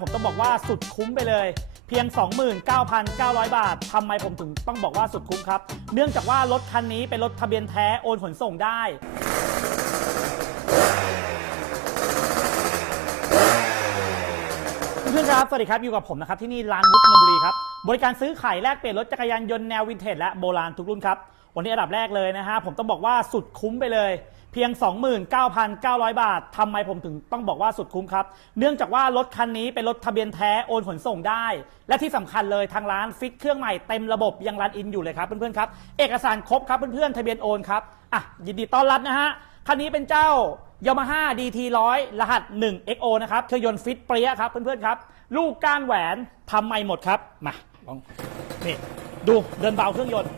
ผมต้องบอกว่าสุดคุ้มไปเลย เพียง 29,900 บาททำไมผมถึงต้องบอกว่าสุดคุ้มครับ เนื่องจากว่ารถคันนี้เป็นรถทะเบียนแท้โอนขนส่งได้ เพื่อนๆครับ สวัสดีครับ อยู่กับผมนะครับ ที่นี่ร้านวุฒินนทบุรีครับ บริการซื้อขายแลกเปลี่ยนรถจักรยานยนต์แนววินเทจและโบราณทุกรุ่นครับ วันนี้อันดับแรกเลยนะฮะผมต้องบอกว่าสุดคุ้มไปเลย เพียง 29,900 บาททำไมผมถึงต้องบอกว่าสุดคุ้มครับ เนื่องจากว่ารถคันนี้เป็นรถทะเบียนแท้โอนขนส่งได้ และที่สำคัญเลยทางร้านฟิตเครื่องใหม่เต็มระบบยังรันอินอยู่เลยครับเพื่อนๆครับ เอกสารครบครับเพื่อนๆทะเบียนโอนครับอะยินดีต้อนรับนะฮะคันนี้เป็นเจ้า Yamaha DT 100รหัส 1XO นะครับเครื่องยนต์ฟิตเปรี้ยครับเพื่อนๆครับ ลูกก้านแหวนทำใหม่หมดครับ มาลองนี่ดูเดินเบาเครื่องยนต์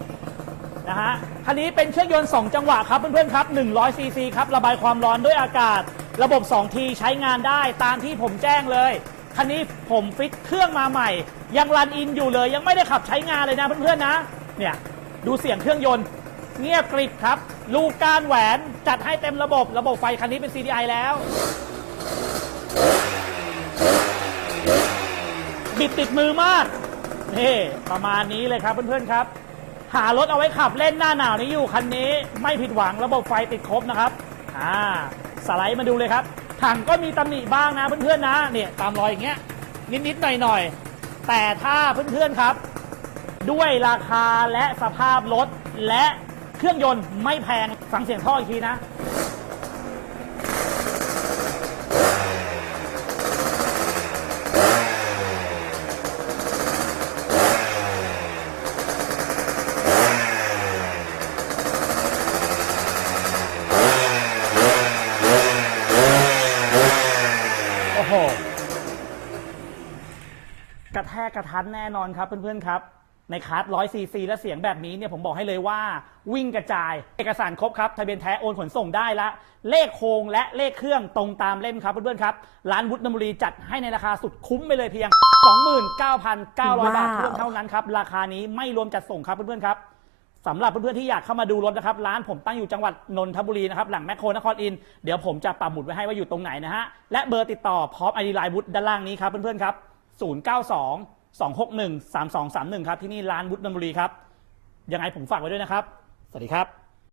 นะฮะคันนี้เป็นเครื่องยนต์ 2 จังหวะครับเพื่อนๆครับ100ซีซีครับระบายความร้อนด้วยอากาศ ระบบ 2 ทีใช้งานได้ตามที่ผมแจ้งเลย คันนี้ผมฟิตเครื่องมาใหม่ ยังรันอินอยู่เลย ยังไม่ได้ขับใช้งานเลยนะเพื่อนๆนะ เนี่ย ดูเสียงเครื่องยนต์ เงียบกริบครับ ลูกก้านแหวนจัดให้เต็มระบบระบบไฟคันนี้เป็น CDI แล้วบิดติดมือมากนี่ประมาณนี้เลยครับเพื่อนๆครับ หารถเอาไว้ขับเล่นหน้าหนาวนี้อยู่คันนี้ไม่ผิดหวังระบบไฟติดครบนะครับอ่าสไลด์มาดูเลยครับ ถังก็มีตำหนิบ้างนะเพื่อนๆนะเนี่ยตามรอยอย่างเงี้ยนิดๆหน่อยๆแต่ถ้าเพื่อนๆครับ ด้วยราคาและสภาพรถและเครื่องยนต์ไม่แพงฟังเสียงท่ออีกทีนะ โห กระแทกกระทันแน่นอนครับเพื่อนๆครับ ในคาร์ด100ซีซีและเสียงแบบนี้เนี่ยผมบอกให้เลยว่าวิ่งกระจาย เอกสารครบครับทะเบียนแท้โอนขนส่งได้ละ เลขโครงและเลขเครื่องตรงตามเล่มครับเพื่อนๆครับ ร้านวุฒินบุรีจัดให้ในราคาสุดคุ้มไปเลยเพียง 29,900 บาทว้าวเท่านั้นครับ ราคานี้ไม่รวมจัดส่งครับเพื่อนๆครับ สำหรับเพื่อนๆที่อยากเข้ามาดูรถนะครับ ร้านผมตั้งอยู่จังหวัดนนทบุรีนะครับ หลังแมคโครนครอิน เดี๋ยวผมจะปักหมุดไว้ให้ว่าอยู่ตรงไหนนะฮะ และเบอร์ติดต่อพร้อมไอดีไลน์วุฒิด้านล่างนี้ครับเพื่อนๆครับ 092 261 3231 ครับ ที่นี่ร้านวุฒินนทบุรีครับ ยังไงผมฝากไว้ด้วยนะครับ สวัสดีครับ